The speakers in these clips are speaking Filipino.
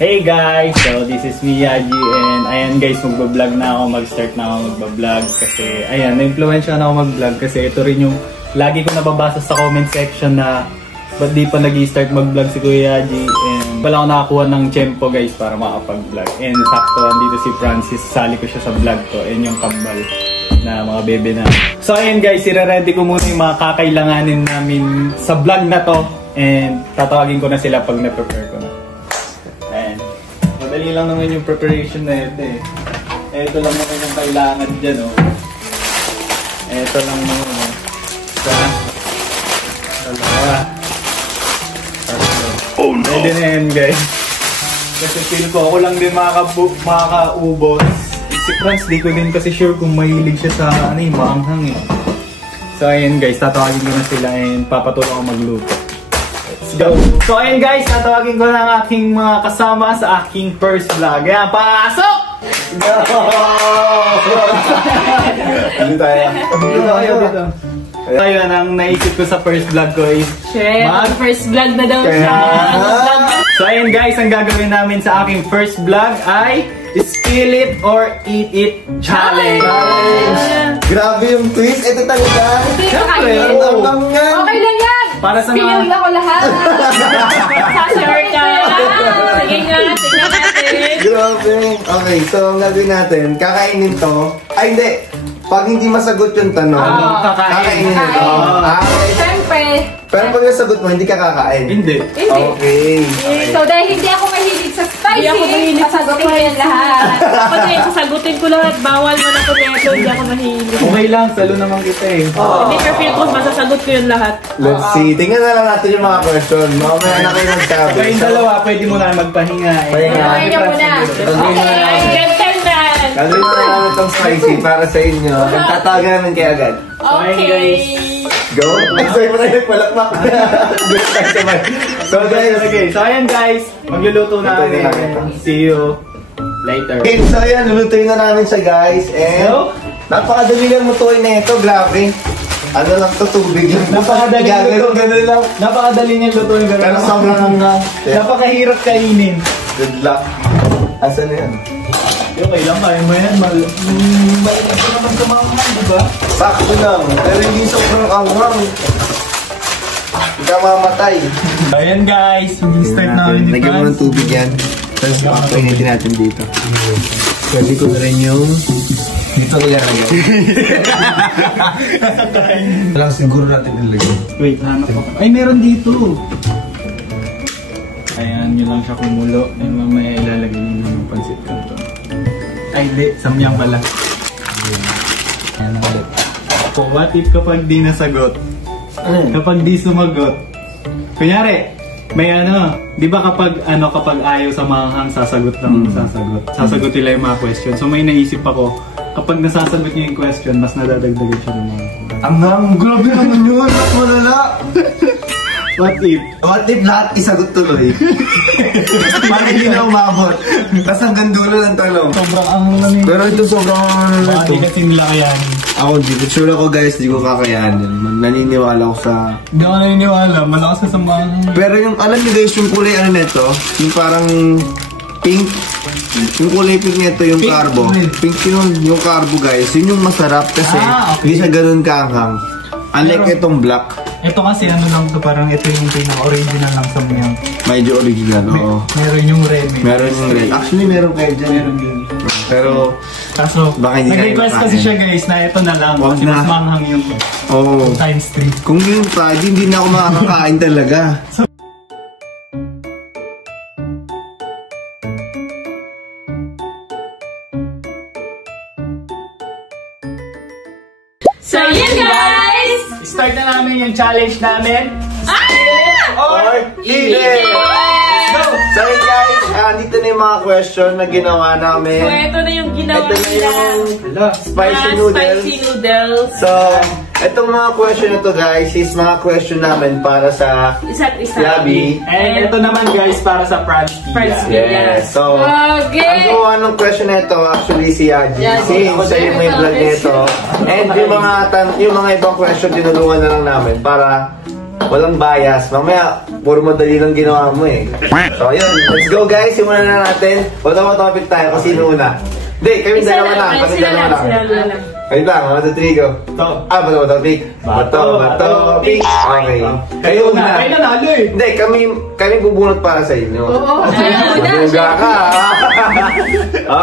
Hey guys! So this is me, Yaji, and ayan guys, magbablog na ako, mag-start na ako magbablog kasi ayan, na-influensya na ako mag-vlog kasi ito rin yung lagi ko nababasa sa comment section na ba't di pa nag-start mag-vlog si Kuya Yaji, and wala ako nakakuha ng tempo guys para makapag-vlog, and sakto andito si Francis, sali ko siya sa vlog ko, and yung kambal na mga bebe na. So ayan guys, i-ready ko muna yung mga kakailanganin namin sa vlog na to, and tatawagin ko na sila pag na-prepare ko na. Madali lang naman yung preparation na ito eh. Ito lang naman yung kailangan dyan, oh. Ito lang naman, oh. Isa, dalawa, tatlo. Oh no! Pwede na yan, guys. Kasi feel ko, ako lang din makakaubos. Si Franz, di ko din kasi sure kung mahilig siya sa ano yung maanghang eh. So ayun guys, tatawagin ko na sila and papatulong ako magluto. Go. So ayun guys, tatawagin ko na ang aking mga kasama sa aking first vlog. Ayan, pasok! Go! Dito tayo. Dito. Ayun, ang naisip ko sa first vlog ko is first vlog na daw siya. So ayun guys, ang gagawin namin sa aking first vlog ay Spill It or Eat It Challenge! Grabe yung twist. Ito talaga. Siyempre, okay lang yan! Para sa mga... Spill ako lahat! Sa-share ka lang! Sige nga, tingnan natin! Grabe. Okay, so ang gagawin natin, kakainin to. Ay, hindi. Pag hindi masagot yung tanong, kakainin ito. Siyempre. Pero pag nasagot mo, hindi ka kakain. Hindi. Okay. So dahil hindi ako mahilig sa spicy, hindi ako mahilig sa sasagutin ko yan lahat. Kasi sasagutin ko lahat, bawal man ako neto, hindi ako mahilig. Okay lang, salo naman kita eh. Hindi ka feel ko, masasagot ko yun lahat. Let's see. Tingnan na lang natin yung mga question. Mamaya na kayo magsabi. So yung dalawa, pwede mo na magpahinga eh. Pahinga niyo muna. Gentleman! Gagawin mo na namin itong spicy para sa inyo. Nagtatawagan namin kayo agad. Okay. Go! Sa'yo mo na yung palakpak. So guys, So ayan guys, magluluto na kami. See you later. Okay, so ayan, lulutuin na namin siya guys. And napakadali lang lutuin na ito, grabe. Ano lang to, tubig lang. Napakadali lutuin. Ganun lang. Napakadali niya lutuin. Pero sobrang napakahirap kainin. Good luck. Asan na yan? Okay lang, kaya mo yan. Maliit ko naman sa mga mahal, diba? Sakto lang. Pero hindi sobrang anghang. Hindi ka mamatay. Ayan guys, start namin ni Lagyan mo ng tubig yan. Tapos papainitin natin dito. Pwede ko na rin yung dito nilalagay. Walang siguro natin nilagay. Wait, hanap ako. Ay, meron dito. Ayan, yun lang siya kumulo. And mamaya ilalagay nyo ng pansit kanto. Ay, di. Samyang pala. Ayan na ulit. So, what if kapag di nasagot? Kapag di sumagot? Kunyari, may ano, di ba kapag ayaw sa manghang, sasagot lang, sasagot. Sasagot nila yung mga question. So, may naisip ako, kapag nasasagot niyo yung question, mas nadadagdagan siya ng mga. Ang grabe naman yun. Mas malala. What if? What if lahat isagot tuloy? Para hindi na umabot. Tapos hanggang dulo ng tanong. Sobrang anghang lang yun. Pero ito sobrang anghang Baka di kasi nila kayanin. Ako, sure ako guys, di ko kakayanin. Naniniwala ko sa... Hindi ako naniniwala, malakas ka sa manghang. Pero yung, alam niyo guys, yung kulay ano nito, yung parang pink. Yung kulay pink nito, yung Pink? carbo. Pink yung carbo guys, yun yung masarap kasi okay. hindi siya ganun kaanghang. Unlike itong black. Ito kasi ano lang to, parang ito yung pinaka-original lang sa mga. Medyo original, oo. Meron yung red. Meron yung red. Actually, meron kayo dyan. Meron din. Pero, kaso, baka hindi nag-request kasi siya guys na ito na lang. Wag Kasi na. mas manghang yung times 3. Kung yun pa, hindi na ako makakakain talaga. So yun guys! Start na namin yung challenge namin. Or eat it! So guys, dito na yung mga question na ginawa namin. So ito na yung ginawa Ito na nila. yung spicy noodles. Spicy noodles. So, itong mga question na to guys is mga question namin para sa Isa't isa. Yabi. And ito naman guys para sa French French pizza. pizza. Yes. So, Okay. ang gawa ng question na ito actually si Yaji. Yaji. Since siya yung may vlog nito. And yung mga ibang question tinulungan na lang namin para walang bias. Mamaya, puro madali lang ginawa mo eh. So, yun. Let's go guys. Simulan na natin. Topic tayo kasi sino una. Hindi, kami dalawa lang. Kami dalawa lang. Wait lang, bato go. Bato topic. Okay. Kayo una. Kayo nanalo eh. Hindi, kami bubunot para sa inyo. Oo. Buga ka.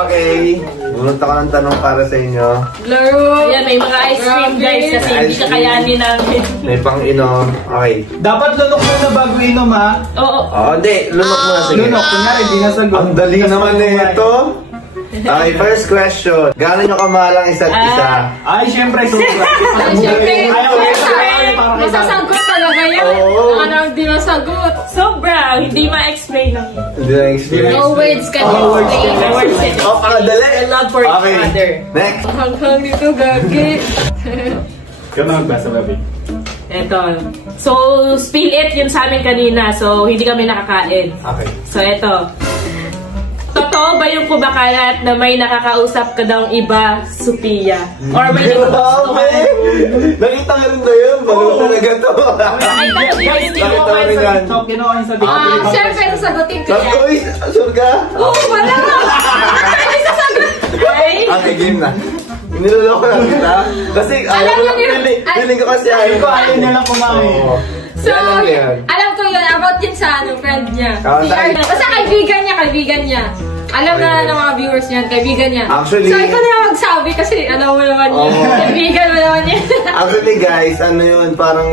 Okay. Bunot ako ng tanong para sa inyo. Laro. Yan, may mga ice cream guys kasi hindi kakayanin namin. May pang-inom. Okay. Dapat lunok muna bago inom ha. Oo. Hindi. Lunok muna. Sige. Lunok, kunyari, di nasagot. Ang dali naman nito. Okay, first question. Gaano nyo kamahal ang isa't isa? Ay, syempre, sobra. Siyempre, Masasagot talaga yan. Oo. Ano ang di masagot? Sobra. Hindi ma-explain lang. Hindi na experience. no words can No words explain. can No words can Oh, dali. The love for Okay. each other. Next. Hanghang nito, gagi. Ikaw na magbasa, baby. Eto. So, spill it yun sa amin kanina. So, hindi kami nakakain. Okay. So, eto. Totoo ba yung kumakalat na may nakakausap ka daw iba, Sophia? Or may nagugustuhan? Nakita nga rin na yun. Balo talaga to. Nakita ko din yung Nakita ko rin yan. Ginawa yung sabi. Siyempre, sasagutin ko Sabi yan. ko, uy, sure ka? Oo, wala. Ay, sasagot. Ay, Okay, game na. Niloloko lang kita. Kasi, Alam ko mo lang, yun. feeling ko kasi Ayun ko, ayaw niya lang kumain. Oo. So, Alam ko yan. alam ko yun, about yun sa friend niya. Ah, Si dahil- Arnold. Basta kaibigan niya. Alam na ng mga viewers niyan, kaibigan niya. Actually- So, ikaw na lang magsabi kasi alam mo naman yun. Oo. Kaibigan mo naman yun. Actually guys, ano yun, parang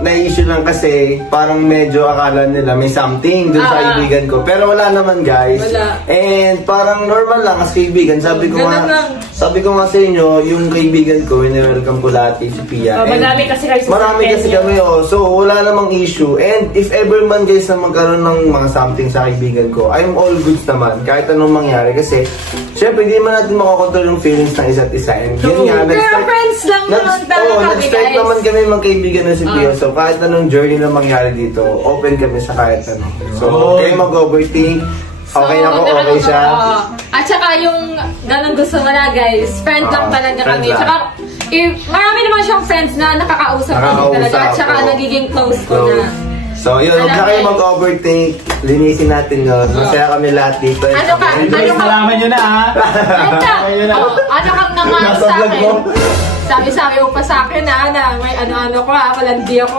na-issue lang kasi parang medyo akala nila may something dun sa kaibigan ko. Pero wala naman guys. Wala. And parang normal lang as kaibigan. Sabi ko Ganun lang. nga sa inyo, yung kaibigan ko, welcome ko lahat si Pia. And marami kasi kayo sa marami kasi kami, so wala namang issue. And if ever man guys na magkaroon ng mga something sa kaibigan ko, I'm all goods naman. Kahit anong mangyari kasi syempre hindi man natin makakontrol yung feelings ng isa't isa. And yun nga, Pero friends lang naman talaga kami, nag-start guys. naman kami magkaibigan na si Pia. So kahit anong journey na mangyari dito, open kami sa kahit ano. So Oh. kayo mag-overthink. Okay na ako, So, okay siya. oo. At saka yung ganun gusto mo na guys, friend lang talaga friend kami. lang. Tsaka, marami naman siyang friends na nakakausap kami talaga. At saka oo. nagiging close ko na. So yun, huwag na kayo mag-overthink. Linisin natin yun. Masaya kami lahat dito. Ano ka? Guys, nalaman nyo na ha. Ayun na. Ano kang nangaano Nasa sa vlog mo. akin? Sabi mo pa sa akin na may ano-ano ko ha, malandi ako.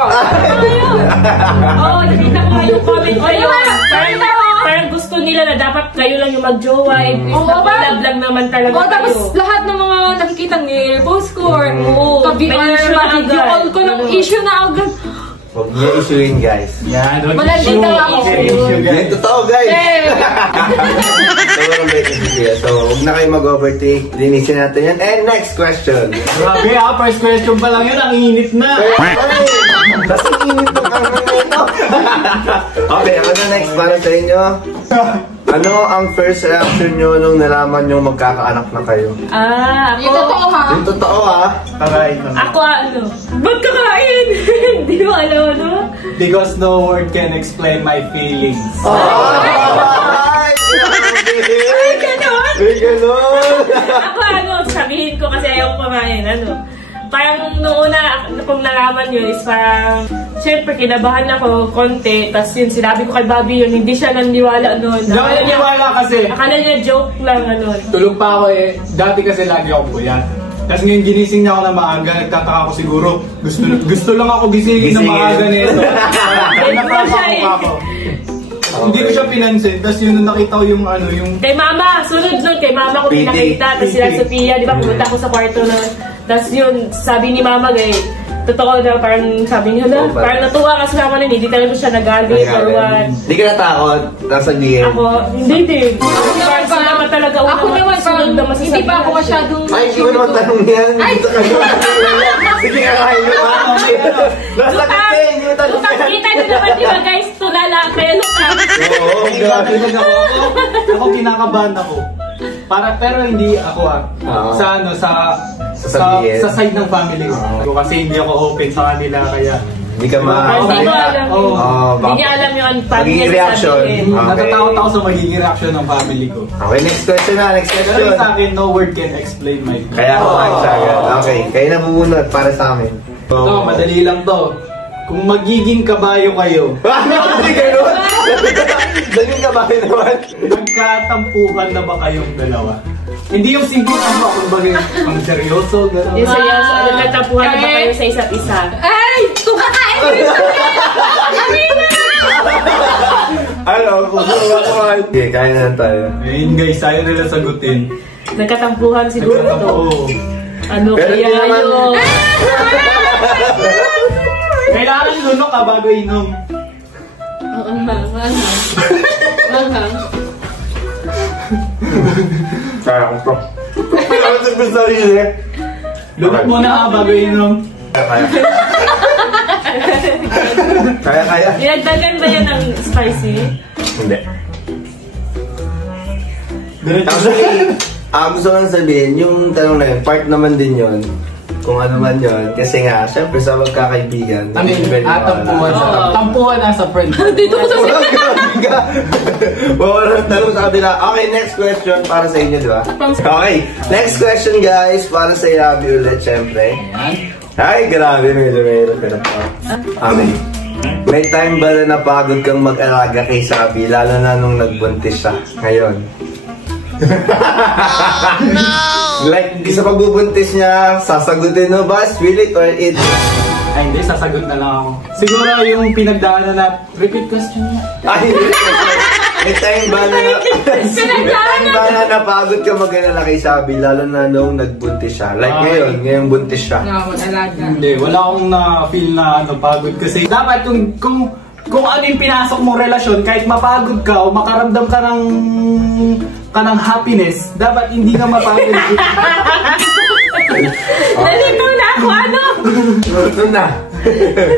Oo, nakita ko nga yung comment ko yun. Parang Parang gusto nila na dapat kayo lang yung mag-jowa. Oo, Love lang naman talaga O tapos kayo. lahat ng mga nakikita ni boss ko or May issue na video agad. call ko ng issue na agad. Huwag niyo isuin guys. Yan, don't Malandi issue. daw ako. Issue, Yan, guys. totoo guys. Eh, Sobrang bait ni Pia. So huwag na kayo mag-overthink. Linisin natin yan. And next question. Grabe ha, first question pa lang yun, ang init na. Kasi init ng ano nito. Okay, ako na next para sa inyo. Ano ang first reaction nyo nung nalaman nyo magkakaanak na kayo? yung totoo ha. Yung totoo ha? Taray naman. Ako ba't kakain? Hindi mo alam, ano? Because no word can explain my feelings. Ay! Ay, ganon! May ganon! Ako sabihin ko kasi ayaw ko kumain, Parang noong una, kung nalaman yun is parang, syempre kinabahan ako konti, tapos yun, sinabi ko kay Bobby yun, hindi siya naniniwala nun. Hindi ako naniwala kasi. Akala niya joke lang, Tulog pa ako eh. Dati kasi lagi akong puyat. Tapos ngayon ginising niya ako na maaga, nagtataka ako siguro. Gusto lang ako gisingin na maaga nito. Napapakok ako. Hindi ko siya pinansin. Tapos yun, nung nakita ko yung Kay Mama, sunod kay Mama ko PD. pinakita, tapos sila Sophia, di ba, pumunta ako sa kwarto na, tapos yun, sabi ni Mama, totoo na, parang sabi niya na, parang natuwa kasi Mama nun, hindi talaga siya nagalit or what. Hindi ka natakot? Nasabihin? Ako, hindi din. Parang sila pa talaga una Ako naman, sunod na masasabi hindi pa ako natin. masyadong... Ay, hindi mo naman tanong yan. Ay! Sige ka kayo. Nasa kasi, hindi mo tanong Lutang, yan. kita nyo naman, di ba guys, tulala, kaya lutang. Oo, grabe. ako kinakabahan ako. Pero hindi ako Sasabihin. sa side ng family ko. Kasi hindi ako open sa kanila kaya Hindi ka Hindi ko alam Oo. yun. Hindi niya alam yun. Paano Magiging niya reaction. sasabihin. Okay. natatakot ako sa magiging reaction ng family ko. Okay, next question na. Next Pero question. yung sa akin, no word can explain my feelings. Kaya ako kayo sa agad. Okay, kayo na bubunot para sa amin. Ito, madali lang to. kung magiging kabayo kayo, Hindi ganun! Daling kabahay naman. nagkatampuhan na ba kayong dalawa? Hindi yung simple ako, kumbaga ang seryoso, gano'n. Yung seryoso, nagtatampuhan na ba kayo sa isa't isa? Ay! Tukakain ko yung Ano, kukuha. Okay, kaya na tayo. Ayun guys, ayaw nila sagutin. Nagkatampuhan siguro to. Oo. Ano Pero kaya hindi naman- yun? Kailangan lunok ka bago inom. Kaya ko to. Kaya ko sa sarili. Lunok muna ka bago inom. Kaya. Kaya. Dinagdagan ba yan ng spicy? Hindi. Diretso Actually, gusto lang sabihin, yung tanong na yun, part naman din yun. Kung ano man yun. Kasi nga, syempre sa magkakaibigan. I mean, tampuhan sa Oo. tampuhan as a friend. Dito ko sa Wala tanong sa kabila. Okay, next question para sa inyo, di ba? Okay, next question guys, para sa Yabi ulit, syempre. Ay, grabe, medyo meron ka na pa. Okay. May time ba na napagod kang mag-alaga kay Sabi, lalo na nung nagbuntis siya ngayon? Like, sa pagbubuntis niya, sasagutin mo ba, will it or it? Ay, hindi, sasagot na lang ako. Siguro yung pinagdaanan na, repeat question niya. Ay, hindi. May time ba na napagod ka mag-alala kay Sabi, lalo na nung nagbuntis siya? Like ngayon buntis siya. mag-alaga. Hindi, wala akong na-feel na pagod kasi dapat kung ano yung pinasok mong relasyon, kahit mapagod ka o makaramdam ka ng happiness, dapat hindi ka mapagod. Nalito na ako, ano? Ito na.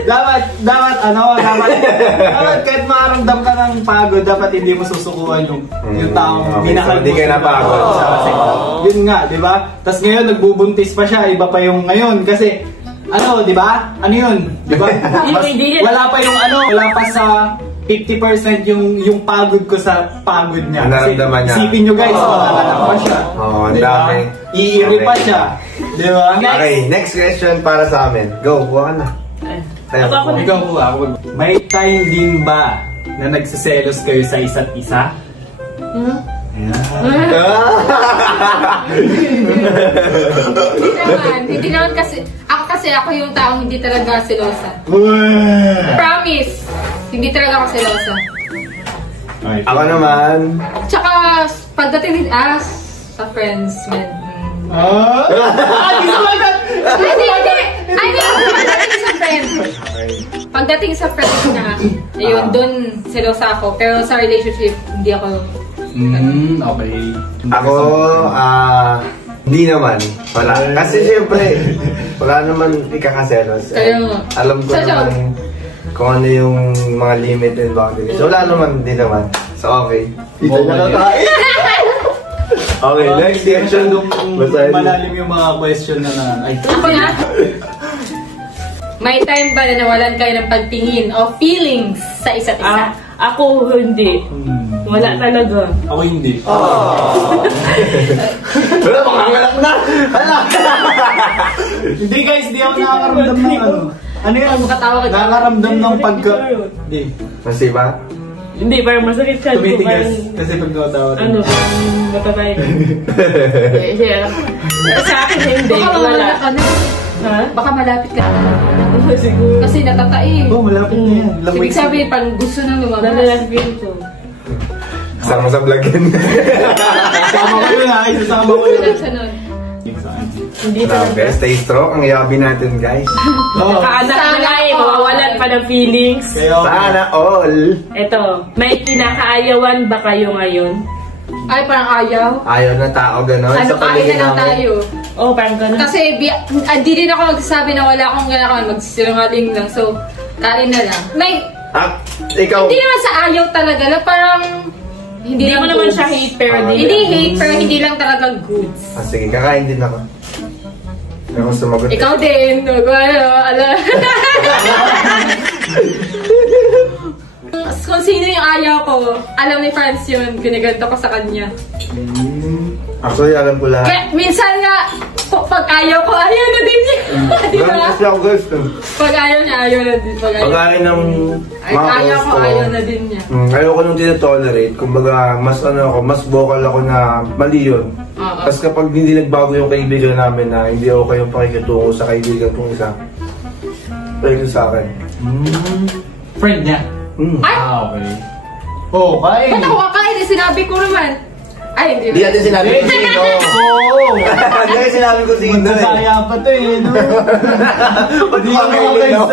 dapat kahit makaramdam ka ng pagod, dapat hindi mo susukuhan yung taong okay, minahal so hindi mo. kayo napagod. Kasi, yun nga, di ba? Tapos ngayon, nagbubuntis pa siya, iba pa yung ngayon. Kasi, di ba? Ano yun? Di ba? Wala pa yung wala pa sa 50% yung pagod ko sa pagod niya. Naramdaman niya. Isipin nyo guys, nanganak pa siya. Oo, ang Di ba? dami. Iiri pa Okay. siya. Di ba? Okay, next question para sa amin. Go, buha ka na. Ako na. Ikaw po, ako. May time din ba na nagsiselos kayo sa isa't isa? Hindi naman kasi, ako yung taong hindi talaga selosa. Promise! Hindi talaga ako selosa. Ako naman. Tsaka, pagdating din, sa friends, man. Pagdating sa friends. Pagdating sa friends na, ayun, dun selosa ako. Pero sa relationship, hindi ako. Okay. Ako, hindi naman. Wala. Kasi syempre, wala naman ikakaselos. Kaya nga. Alam ko naman kung ano yung mga limit and boundaries. So, wala naman, hindi naman. So, okay. Okay, next question. Basahin mo. Malalim yung mga question na Ako na? May time ba na nawalan kayo ng pagtingin o feelings sa isa't isa? Ako hindi. Wala talaga. Ako hindi. Wala, makangalak na! Hala! Hindi guys, di ako nakakaramdam ng ano yan? Makatawa ka dyan. Nakakaramdam ng pagka... Hindi. Masih ba? Hindi, parang masakit siya. Tumitigas. Kasi pag tumatawa. Ano, parang matatay. Sa akin hindi. Baka Wala. mawala ka na. Ha? Baka malapit ka na. Siguro. Kasi natatai. Oh, malapit na yan. Ilang Ibig weeks. sabihin, parang gusto nang lumabas. Nalalasbin ko. Sama sa vlog yan. Isama ko yun ha. Isasama ko yun. Sunod. Hindi Grabe, talaga. stay strong. Ang yabi natin, guys. Oh. Kaanak na nga eh, Sana mawawalan pa ng feelings. Kaya, Sana all. Eto, may kinakaayawan ba kayo ngayon? Ay, parang ayaw. Ayaw na tao, gano'n. Ano, sa kain paligid na lang namin. tayo. Oh, parang ganun. Kasi, hindi rin ako magsasabi na wala akong ginagawa. Magsisinungaling lang. So, kain na lang. Ikaw. Hindi naman sa ayaw talaga. Lang parang, Hindi mo lang naman goods. siya hate, pero Hindi hate, pero hindi lang talaga goods. Sige, kakain din ako. Ako sumagot. Ikaw din. Sa kung sino yung ayaw ko, alam ni Franz yun, kiniganto ko sa kanya. Actually, alam ko lahat. Kaya minsan nga, pag ayaw ko, ayaw na din niya. Di ba? Ganun kasi ako guys. Pag ayaw niya, ayaw na din. Pag Pag ayaw ng mga ayaw ko, gusto, ayaw na din niya. ayoko nung tinatolerate. Kumbaga, mas mas vocal ako na mali yun. Oo. Tapos kapag hindi nagbago yung kaibigan namin na hindi okay yung pakikitungo sa kaibigan kong isa, pwede sa akin. Friend niya. Ay! Okay. Oh, kain. Ba't ako kakain? Sinabi ko naman. Ay, hindi. Hindi natin sinabi ko sino. Oo. Hindi natin sinabi ko sino eh. Kaya pa to eh, no? Hindi ka kailin no?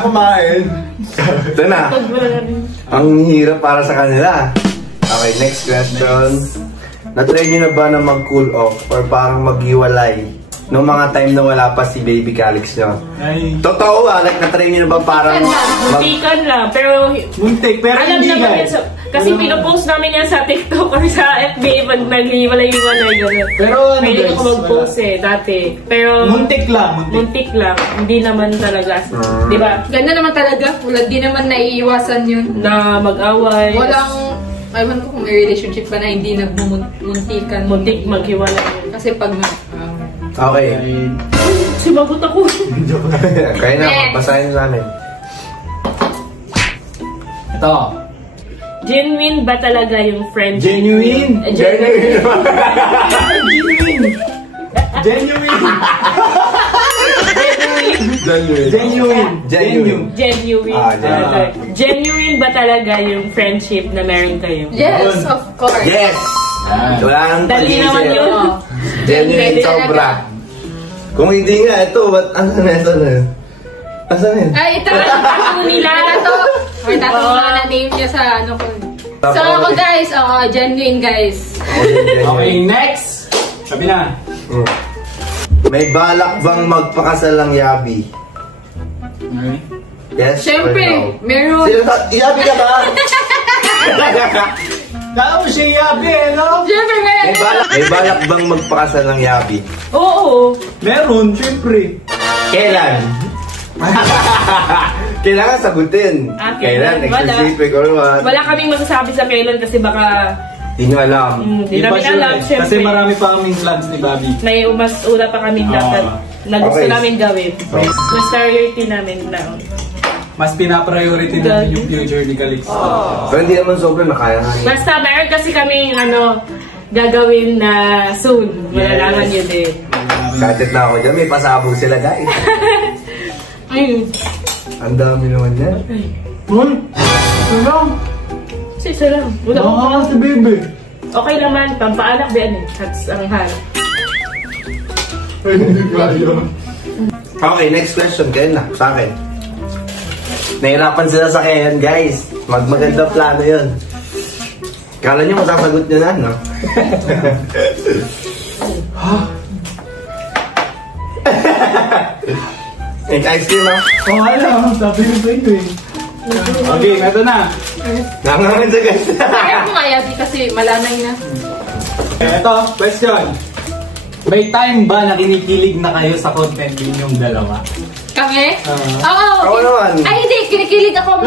Kumain. Ito na. Ang hirap para sa kanila. Okay, next question. Na-try nyo na ba na mag-cool off or parang maghiwalay nung mga time na wala pa si baby Calix nyo? Ay. Totoo like na-try nyo na ba parang Muntikan lang, pero Muntik, pero alam hindi naman guys. yan kasi pinopost namin yan sa TikTok or sa FB pag naghiwalay-hiwalay gano'n. Pero ano Pwede guys, ko mag-post eh, dati. Pero Muntik lang, muntik. muntik lang, hindi naman talaga. Di ba? Ganda naman talaga. Wala, di naman naiiwasan yun. Na mag-away. Walang, aywan ko kung may relationship ba na hindi nagmumuntikan. Muntik maghiwalay. Kasi pag okay. Sumagot ako. Kaya na, basahin sa amin. Ito. Genuine ba talaga yung friendship? Genuine? Genuine. Genuine. Genuine. Genuine. Genuine. Genuine. genuine. Genuine ba talaga yung friendship na meron kayo? yes, of course. Yes! Wala nang Dali naman pag-iisip. yun. Oo. Genuine Pwede sobra. talaga. Kung hindi nga, ito, asan na, asan na? Asan na? Ay, ito. Ako nila. Ito. May tatong mga na-name niya sa ano ko. So ako guys, genuine guys. Okay, next. Sabi na. May balak bang magpakasal ng Yabi? Okay. Yes Siyempre, or no? meron. Yabi ka ba? Kala mo siya yabi eh, no? Siyempre, meron. May balak bang magpakasal ng Yabi? Oo. Meron, syempre. Kailan? Kailangan sagutin. Kailan? Kailan? Wala. Specific or what? Wala kaming masasabi sa kailan kasi baka Hindi nyo alam. hindi Di pa namin sure alam. eh. Siyempre, Kasi marami pa kaming plans ni Bobby. may mas una pa kami dapat na gusto Okay. namin gawin. Okay. Mas priority namin lang. Mas pinapriority natin yung future ni Calix. Pero hindi naman sobrang nakaya nga. Basta meron kasi kaming gagawin na soon. Malalaman yun eh. Katit na ako dyan. May pasabog sila guys. Ang dami naman yan. Uy! Ito lang! Isa lang. Wala ko Baka si baby. okay naman. Pampaanak ba yan eh. That's ang hal. Hindi kaya. Okay, next question. Kayo na. Sa akin. Nahirapan sila sa kayan guys. Maganda plano yun. Kala nyo masasagot nyo na, no? Ice cream ha? Oh, ano? Sabi ko sa inyo eh. Okay, ito na. Nangangan sa guys. Kaya ko nga yabi kasi malanay na. Ito, question. May time ba na kinikilig na kayo sa content ninyong dalawa? Kami? Oo. Oo. Ako naman. Ay, hindi. Kinikilig ako.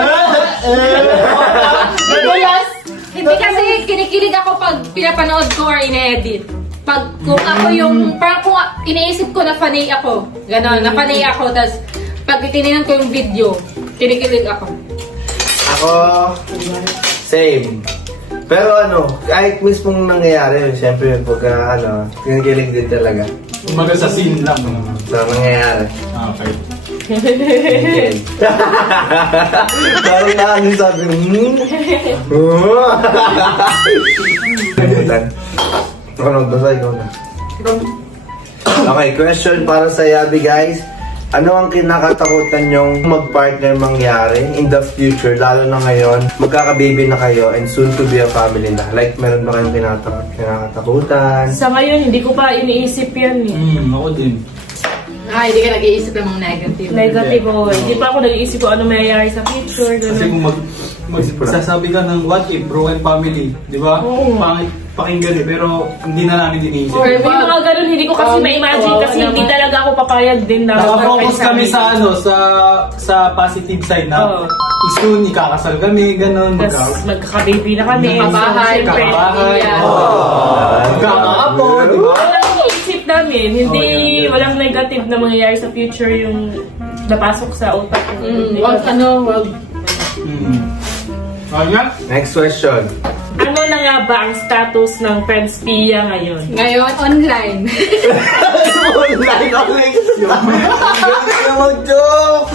Nagulas. Hindi kasi kinikilig ako pag pinapanood ko or ine-edit. Pag kung ako yung, parang kung iniisip ko na fanay ako. Ganon, na fanay ako. Tapos pag tininan ko yung video, kinikilig ako. Ako, same. Pero ano, kahit mismong nangyayari, siyempre pagka kinikilig din talaga Umaga sa scene lang. sa nangyayari. Okay. Okay. Parang namin sabi, Ako nagbasa, ikaw na. Okay, question para sa Yabi guys. Ano ang kinakatakutan nyong mag-partner mangyari in the future, lalo na ngayon, magkaka-baby na kayo and soon to be a family na? Like, meron ba kayong kinakatakutan? Sa ngayon, hindi ko pa iniisip yan eh. Ako din. Hindi ka nag-iisip ng mga negative. Negative ako. Hindi pa ako nag-iisip kung ano mayayari sa future. Kasi Ganun. kung magsasabi ka ng what if, broken family, di ba? Pangit pakinggan eh, pero hindi na namin iniisip. Or may mga ganun, hindi ko kasi ma-imagine kasi hindi talaga ako papayag din na Naka-focus kami sa sa positive side na soon ikakasal kami, ganun. Tapos magkaka-baby na kami. Magkakabahay. Magkakabahay. Yeah. Magkakaapo, di ba? Walang iisip namin, hindi, walang negative na mangyayari sa future yung napasok sa utak ko. Wag. Next question. Ano na nga ba ang status ng Friends Pia ngayon? Ngayon, online. Online. Galing ka mag-joke.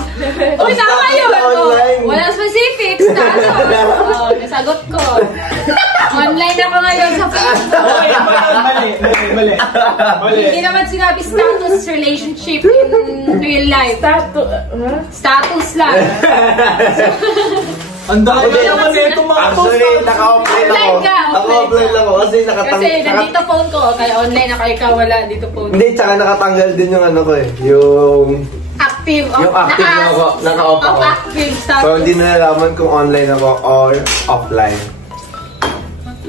Uy, tama yun! Online. Walang specifics. Nasagot ko. Online ako ngayon sa Facebook. Mali. Hindi naman sinabi status relationship in real life. Status lang. Ang dami naman ito mga Actually, naka-offline ako. Offline ka, Naka-offline ako kasi Kasi nandito phone ko, kaya online ako, ikaw wala dito phone. Hindi, tsaka nakatanggal din yung ano ko eh. Yung Active. Yung active na ako, naka-off ako. Active status. So, hindi na nalaman kung online ako or offline.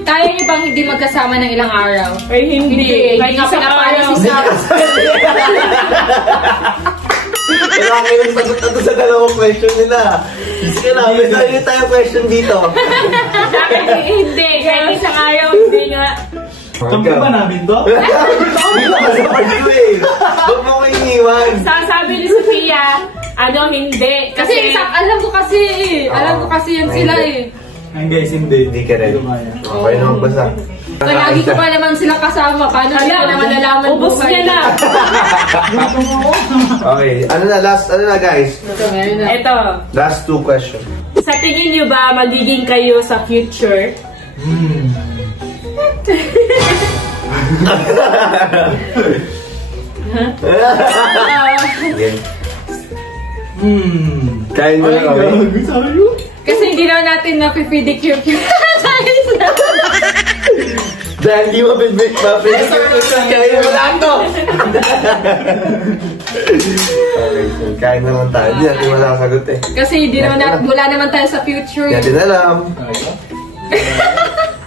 Kaya niyo bang hindi magkasama ng ilang araw? Ay, hindi. Hindi nga pinapaalis si Sam. Kailangan yung sagot na sa dalawang question nila. Sige na, may sarili tayo question dito. Hindi. Kahit isang araw, hindi nga. Kampi ba namin to? Hindi naman sa part 2 eh. Ba't mo ko iniwan? Sasabi ni Sophia, hindi. Kasi alam ko kasi yan sila eh. Ay guys, hindi. Hindi ka rin. Okay na magbasa. Kaya lagi ko pa naman sila kasama. Paano nila naman nalaman ubos niya na. Okay, ano na guys? Ito ngayon na. Ito, Last 2 questions. sa tingin niyo ba magiging kayo sa future? Again. Kain mo na kami. Kasi hindi naman natin napipredict yung Dahil di mo bibig kain mo lang to. Okay, so kain naman tayo. Hindi natin wala kasagot eh. Kasi hindi naman wala naman tayo sa future. Hindi natin alam.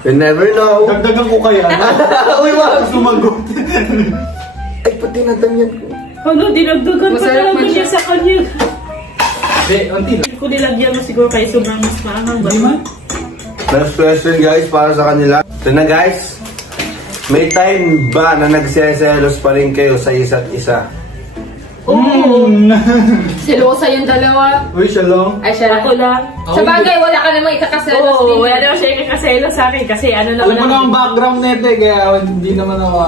You never know. Dagdagan ko kaya. Uy, wag! Sumagot. Ay, pati natanyan ko. Ano, dinagdagan pa Masarap talaga man niya siya. sa kanya. Hindi, unti na. Kung nilagyan mo siguro kayo sobrang mas maangang ba? Hindi man. Last question guys, para sa kanila. So na guys, may time ba na nagseselos pa rin kayo sa isa't isa? Silosa yung dalawa. Uy, siya lang. Ay, siya Ako lang. Sa bagay, wala ka namang ikakaselos din. Oo, wala naman siya ikakaselo sa akin kasi ano Alam mo naman na ang background nito eh, kaya hindi naman ako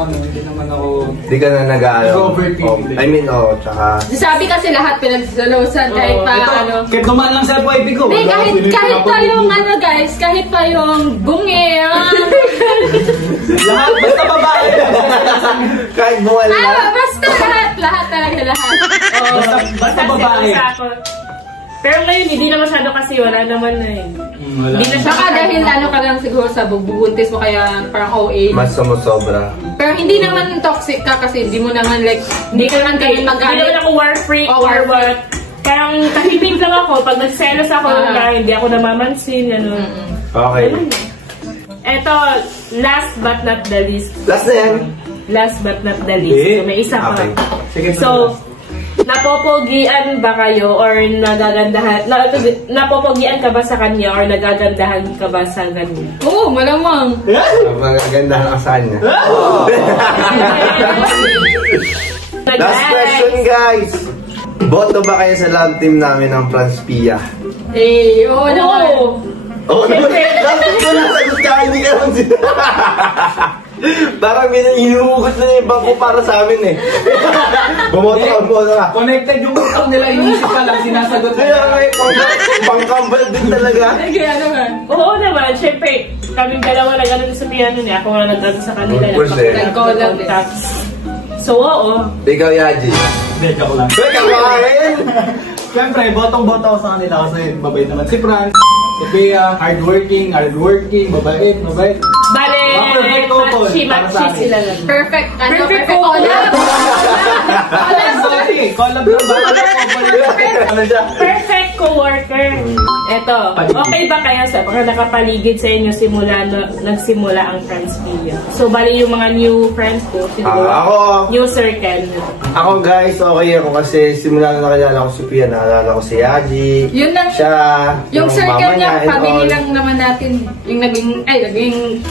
Hindi ka na nag-aalam. Overthinking. I mean, tsaka... Sabi kasi lahat pinagsalosan kahit pa ano. Kahit dumaan lang sa FYP ko. Hindi, kahit pa yung ano guys, kahit pa yung bungi. Lahat, basta babae. Kahit buwal na. Basta lahat talaga lahat. Basta babae. Pero ngayon, hindi na masyado kasi wala naman na eh. Wala. Hindi na siya Baka dahil ano ka lang siguro sa bubuntis mo kaya parang OA. Mas sumusobra. Pero hindi naman toxic ka kasi hindi mo naman like, hindi ka naman ganyan Hindi magalit. naman ako war freak Oh, or war freak. what. Parang tahimik lang ako. Pag nagselos ako, hindi ako namamansin. Gano'n. Okay. Eto, last but not the least. Last na yan. Last but not the least. So, may isa pa. Okay. Sige, So, napopogian ba kayo or nagagandahan? Napopogian ka ba sa kanya or nagagandahan ka ba sa kanya? Oo, malamang. Magaganda ka sa kanya. Last question guys. Boto ba kayo sa love team namin ng Franz Pia? Eh, oo naman. Oo. Oo naman. Dapat ko nasagot ka, hindi ka naman sila. Parang inuugot na yung bangko para sa amin eh. Bumoto ka. Connected yung utak nila, inisip ka lang, sinasagot Kaya nga eh, pangkambal din talaga. Kaya naman. Oo naman, syempre, kaming dalawa na gano'n sa piano niya. Ako nga nagdano sa kanila. Of course eh. Nag-collab eh. So, oo. Ikaw, Yaji. Hindi, joke lang. Ikaw, Karen. Siyempre, botong-boto ako sa kanila kasi mabait naman si Franz, si Bea, hardworking, mabait. Bale, Perfect couple. matchy sila lang. Perfect. Perfect collab. Collab lang ba? Ano siya? Perfect co-worker. Eto, okay ba kayo sa mga nakapaligid sa inyo simula nagsimula ang Friendspia? So, bali yung mga new friends ko, siguro, new circle. Ako guys, okay ako kasi simula na nakilala ko si Pia, naalala ko si Yaji. Yun lang. Siya, Yung circle mama niya, and family all. lang naman natin. Yung naging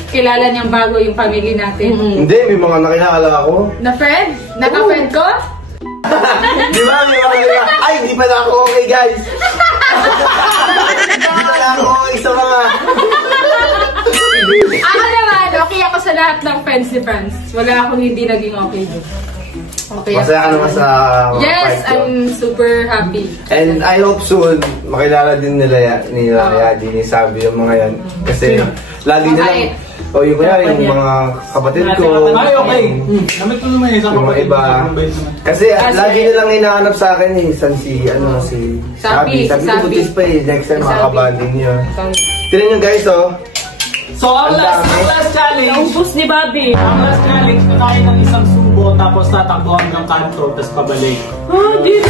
kilala niyang bago yung family natin. Hindi, may mga nakilala ako. Na friend? Naka-friend ko? Di ba? May mga nakilala. Ay, di pala ako okay guys. Di pala ako okay sa mga... Ako naman, okay ako sa lahat ng friends ni Franz. Wala akong hindi naging okay doon. Okay. Masaya ka naman sa mga Yes, fight ko. I'm super happy. And I hope soon, makilala din nila Yaji, ni Sabi, yung mga yan. Kasi lagi nilang... O yung kunyari, yung mga kapatid ko. Ay, okay. Namit ko naman yun sa Yung mga kapatid. iba. Kasi lagi nilang hinahanap sa akin eh. San si Sabi. Sabi ko butis pa eh. Next time makakabanding niyo. Tinan nyo guys oh. So, ang last challenge. Naubos ni Bobby. Ang last challenge, kakain ng isang subo, tapos tatakbo hanggang kanto, tapos pabalik. Oh, dito.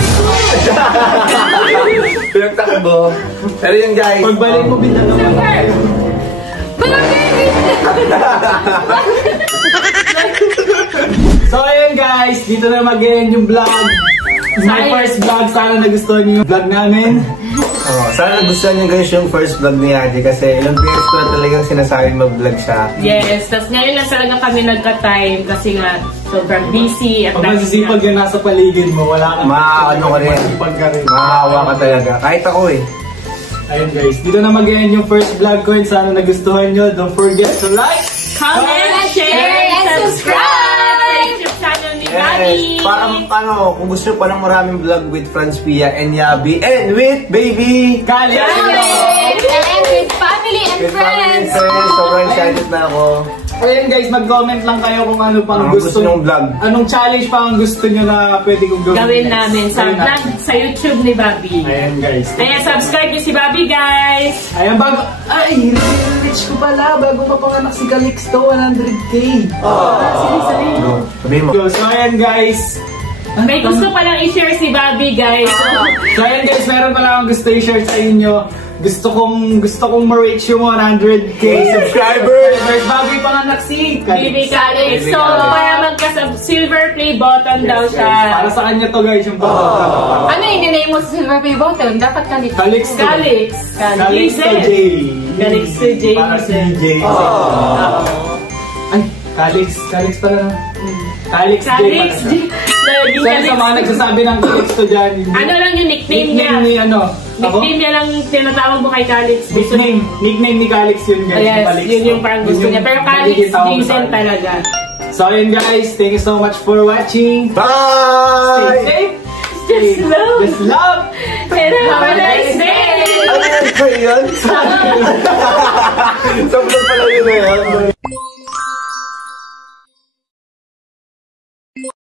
Pinagtakbo. Pero yun guys. Pagbalik mo, binta naman. So ayun guys, dito na mag-end yung vlog. My first vlog, sana nagustuhan niyo yung vlog namin. Sana nagustuhan niyo guys yung first vlog ni Yaji kasi ilang years ko na talagang sinasabi mag-vlog siya. Yes, tas ngayon lang talaga kami nagka-time kasi nga sobrang busy at Pag masisipag yung nasa paligid mo, wala ka. Ano ka rin. Masisipag ka rin. Mahahawa ka talaga. Kahit ako eh. Ayun guys, dito na mag-end yung first vlog ko and sana nagustuhan nyo. Don't forget to like, comment, share, and subscribe sa YouTube channel ni Bobby. Yes, parang kung gusto nyo palang maraming vlog with Franz Pia and Yabi and with baby Kali! And with family and with family and friends. friends. Sobrang excited na ako. Ayun guys, mag-comment lang kayo kung ano pang Anong gusto nyong vlog? Anong challenge pa ang gusto nyo na pwede kong Gawin next? namin sa Gawin vlog sa YouTube ni Bobby. Ayun guys. Kaya subscribe niyo si Bobby guys. Ayan bago, ay, reach ko pala bago mapanganak si Calixto, 100k. Sabihin mo. So ayan guys. May gusto palang i-share si Bobby guys. So ayan guys, meron pala akong gusto i-share sa inyo. Gusto kong ma-reach yung 100k subscribers. Bago panganak si Bibi Calix. So, para magka-silver play button daw siya. Para sa kanya to guys, yung button. Ano yung name mo sa silver play button? Dapat Calix. Calixto. Calixto J. Calixto J. Para si DJ. Ay, Calix pala na. Calix J pala siya. Saan sa mga nagsasabi ng Calixto dyan? Ano lang yung nickname niya? Nickname ni ano? Nickname niya lang tinatawag mo kay Calix. Nickname ni Calix yun guys. Yes, Calixto. yun yung parang gusto niya. Pero Calix decent talaga. So ayun guys, thank you so much for watching. Bye! Stay safe. Just love. Just love. And have a nice day. Ano yan? Sabi yun? Sabi pala yun na yan.